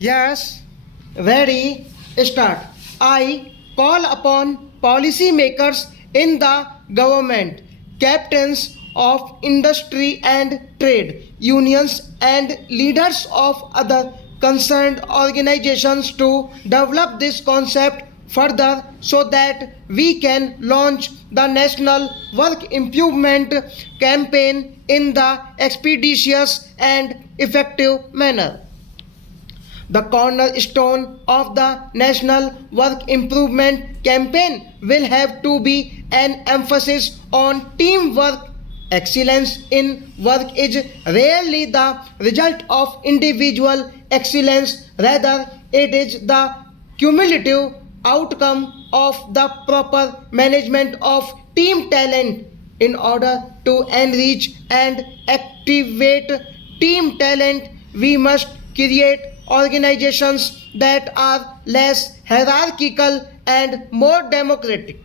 Yes, ready, start. I call upon policymakers in the government, captains of industry and trade, unions, and leaders of other concerned organizations to develop this concept further so that we can launch the national work improvement campaign in the expeditious and effective manner. The cornerstone of the National Work Improvement Campaign will have to be an emphasis on teamwork. Excellence in work is rarely the result of individual excellence, rather, it is the cumulative outcome of the proper management of team talent. In order to enrich and activate team talent, we must create organizations that are less hierarchical and more democratic.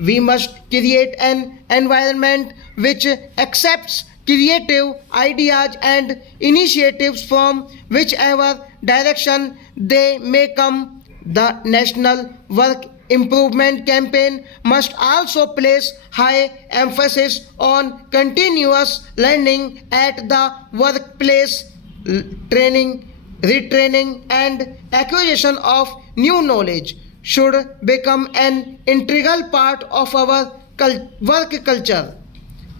We must create an environment which accepts creative ideas and initiatives from whichever direction they may come. The National Work Improvement Campaign must also place high emphasis on continuous learning at the workplace, training, retraining, and acquisition of new knowledge should become an integral part of our work culture.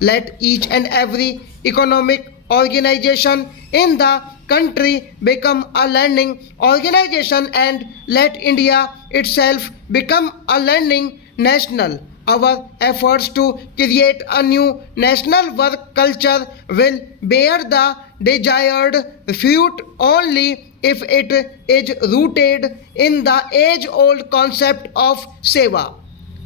Let each and every economic organization in the country become a learning organization, and let India itself become a learning national. Our efforts to create a new national work culture will bear the desired fruit only if it is rooted in the age old concept of seva.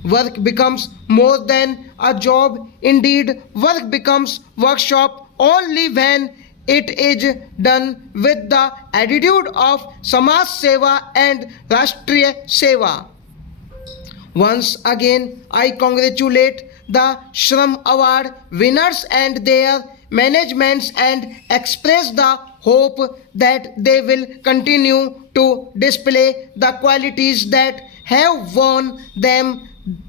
Work becomes more than a job. Indeed, work becomes workshop only when it is done with the attitude of Samaj Seva and Rashtriya Seva. Once again, I congratulate the Shram Award winners and their managements and express the hope that they will continue to display the qualities that have won them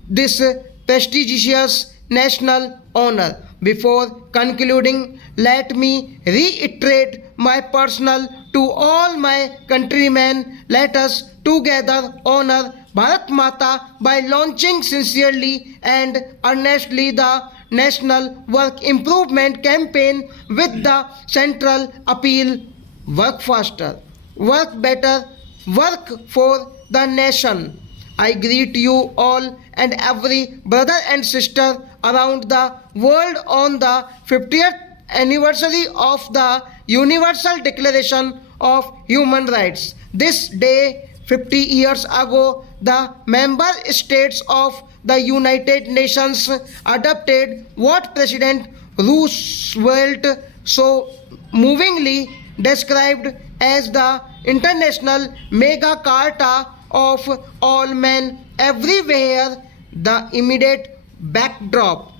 this prestigious national honor. Before concluding, let me reiterate my personal to all my countrymen. Let us together honor Bharat Mata by launching sincerely and earnestly the National Work Improvement Campaign with the central appeal: work faster, work better, work for the nation. I greet you all and every brother and sister around the world on the 50th anniversary of the Universal Declaration of Human Rights. This day, 50 years ago, the member states of the United Nations adopted what President Roosevelt so movingly described as the International Mega Carta of all men everywhere. The immediate backdrop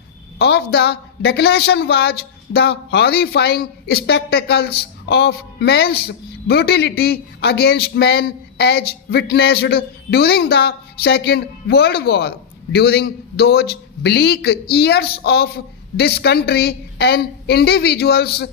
of the declaration was the horrifying spectacles of man's brutality against man as witnessed during the Second World War. During those bleak years of this country, an individual's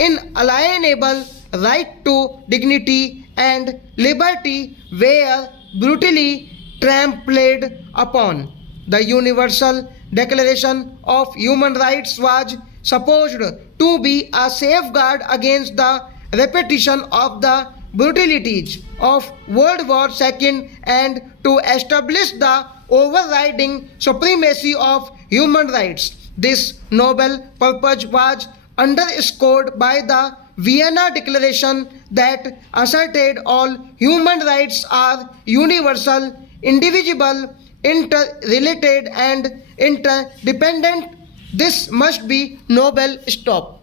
inalienable right to dignity and liberty were brutally trampled upon. The Universal Declaration of Human Rights was supposed to be a safeguard against the repetition of the brutalities of World War II and to establish the overriding supremacy of human rights. This noble purpose was underscored by the Vienna Declaration that asserted all human rights are universal, indivisible, interrelated, and interdependent. This must be noble stop.